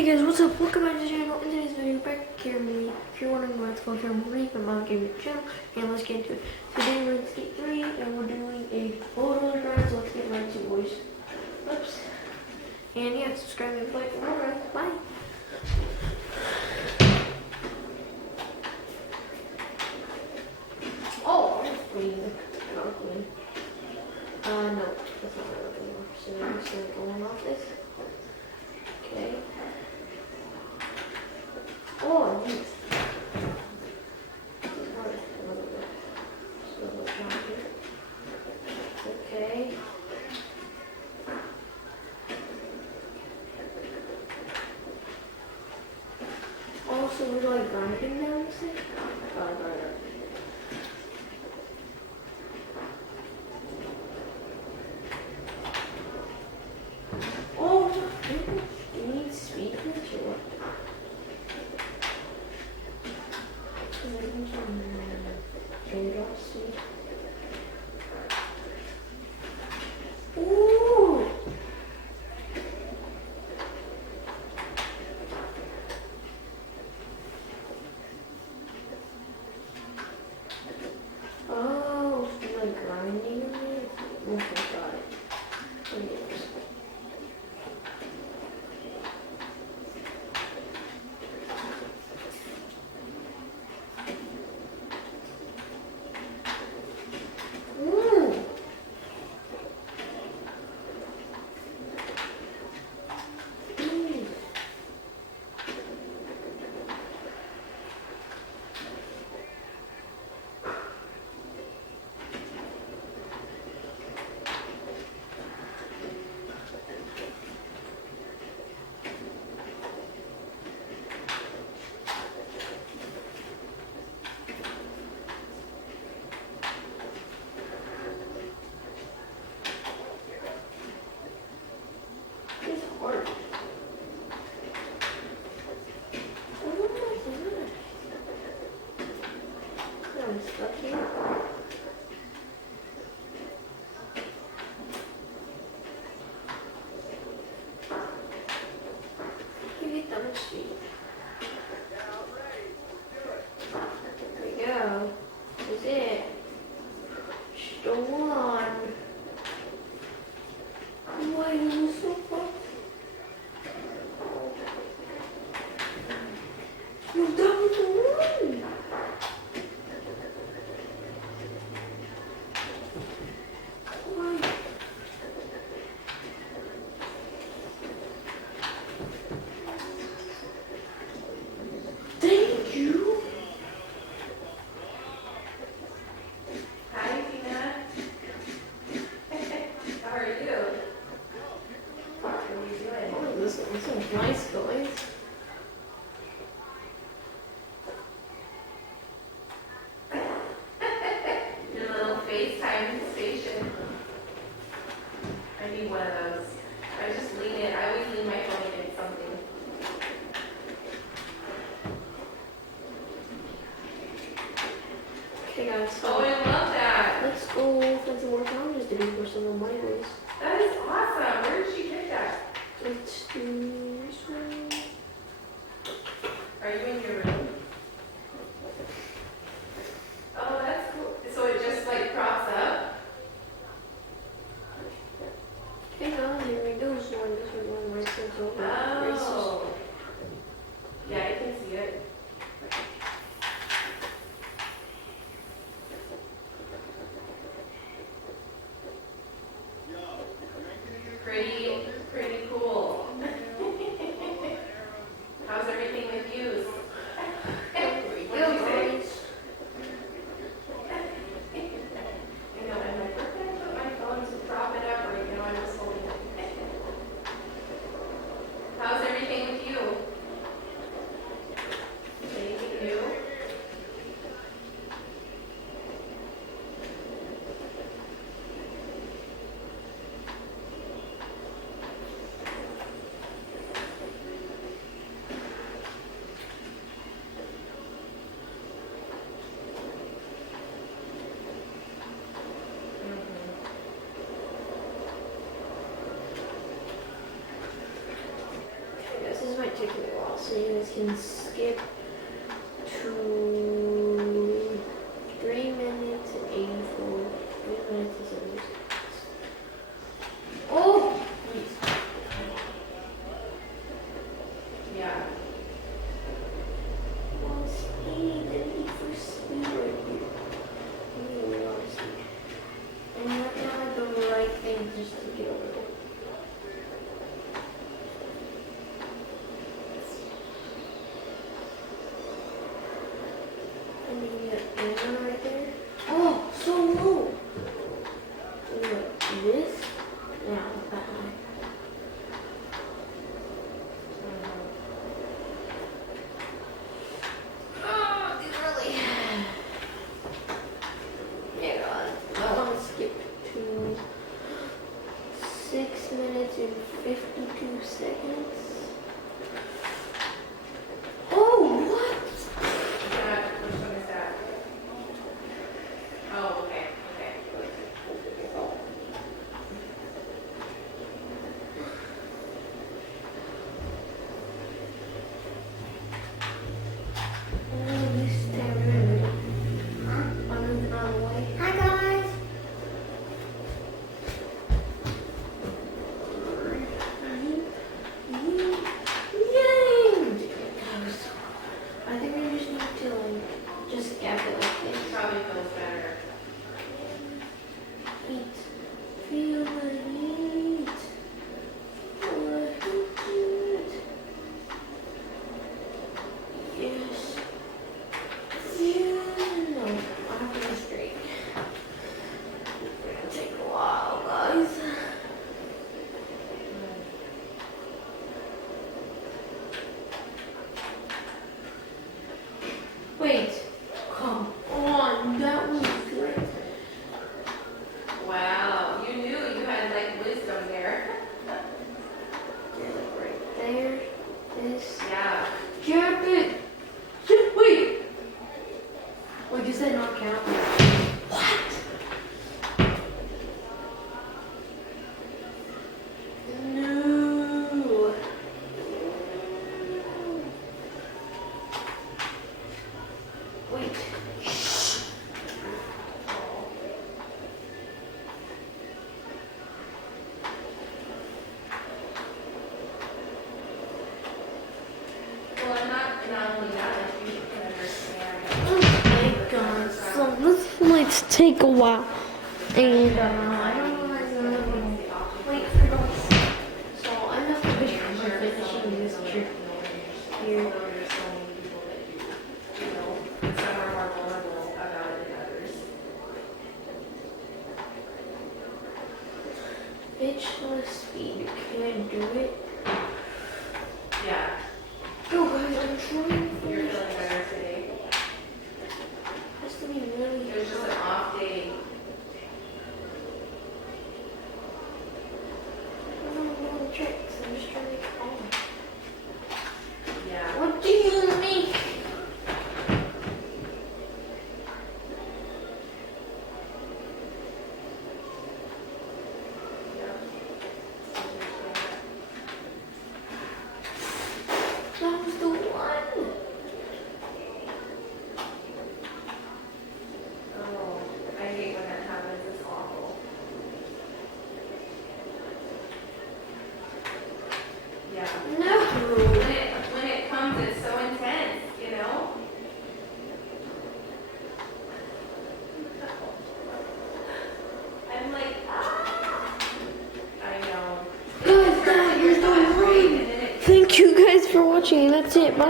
Hey guys, what's up? Welcome back to the channel. In today's video, back here movie. If you're wondering why it's called Camera Movie, my mom gave me the channel, and let's get into it. Today we're in Skate 3, and we're doing a photo drive, so let's get my two boys. Oops. And yeah, subscribe and like for more. Bye. Oh, that's clean. Not clean. No, that's not what I'm looking for. So I'm just gonna go off this. Okay. Oh, nice. Okay. Also, we're like grinding down this thing. Oh, do you need speed for this or what? Because I think you can change off speed. Ooh! Oh, you're like grinding in it? Oh, I got it. Anyways. It's hard. I'm stuck here. You get double speed. There we go. This is it. Still one. Why is it so fun? You're done with the one. Why? Thank you. Hi, Tina. How are you? What are you doing? Oh, this is nice, guys. Your little FaceTime station. I need one of those. I just lean it. I always lean my phone against something. Okay, guys. Oh, I love that. Let's go find some more challenges to do for some of my boys. That is awesome. Where did she get that? Let's do this one. taking a while, so you guys can skip to 3 minutes and 84. 3 minutes and 76. Oh! Yeah. On speed, the need for speed right here. I really want to speed. And you have to have the right thing just to get over there. And then you get air right there. Oh, so low! You got this. Now, that high. Oh, it's really. Yeah, I want to skip to 6 minutes and 52 seconds. Oh, what? Which one is that? Oh, okay, okay. Oh, this terrible. I'm moving out of the way. Hi, guys. Yay! I think we just need to just gap it like this. Probably feels better. Heat. Feel the heat. Feel the heat. Yes. No, I have to go straight. It's gonna take a while, guys. Wait. Come on, that was good. Wow, you knew you had like wisdom there. Yeah, like right there. This. Yeah. Jump it! Wait! Wait, you said not count? What? No. Wait. Well, I'm not only that, like you can understand. Oh my god. So this might take a while. And I don't know how to wait for those. So I'm not the big for finishing this trip here. Some are more vulnerable about it than others. Bitchless speed. Can I do it? Yeah, Go guys, I'm trying to you're finish. feeling better today. Has to be really It was just an off day. I don't know the tricks. I'm just trying to get home. Yeah. What do you mean? That was the one. Oh, I hate when that happens. It's awful. Yeah. No. When it comes, it's so intense, you know? I'm like, ah. I know. Guys, that is the Great, one. and then it Thank you guys for watching. That's it. Bye.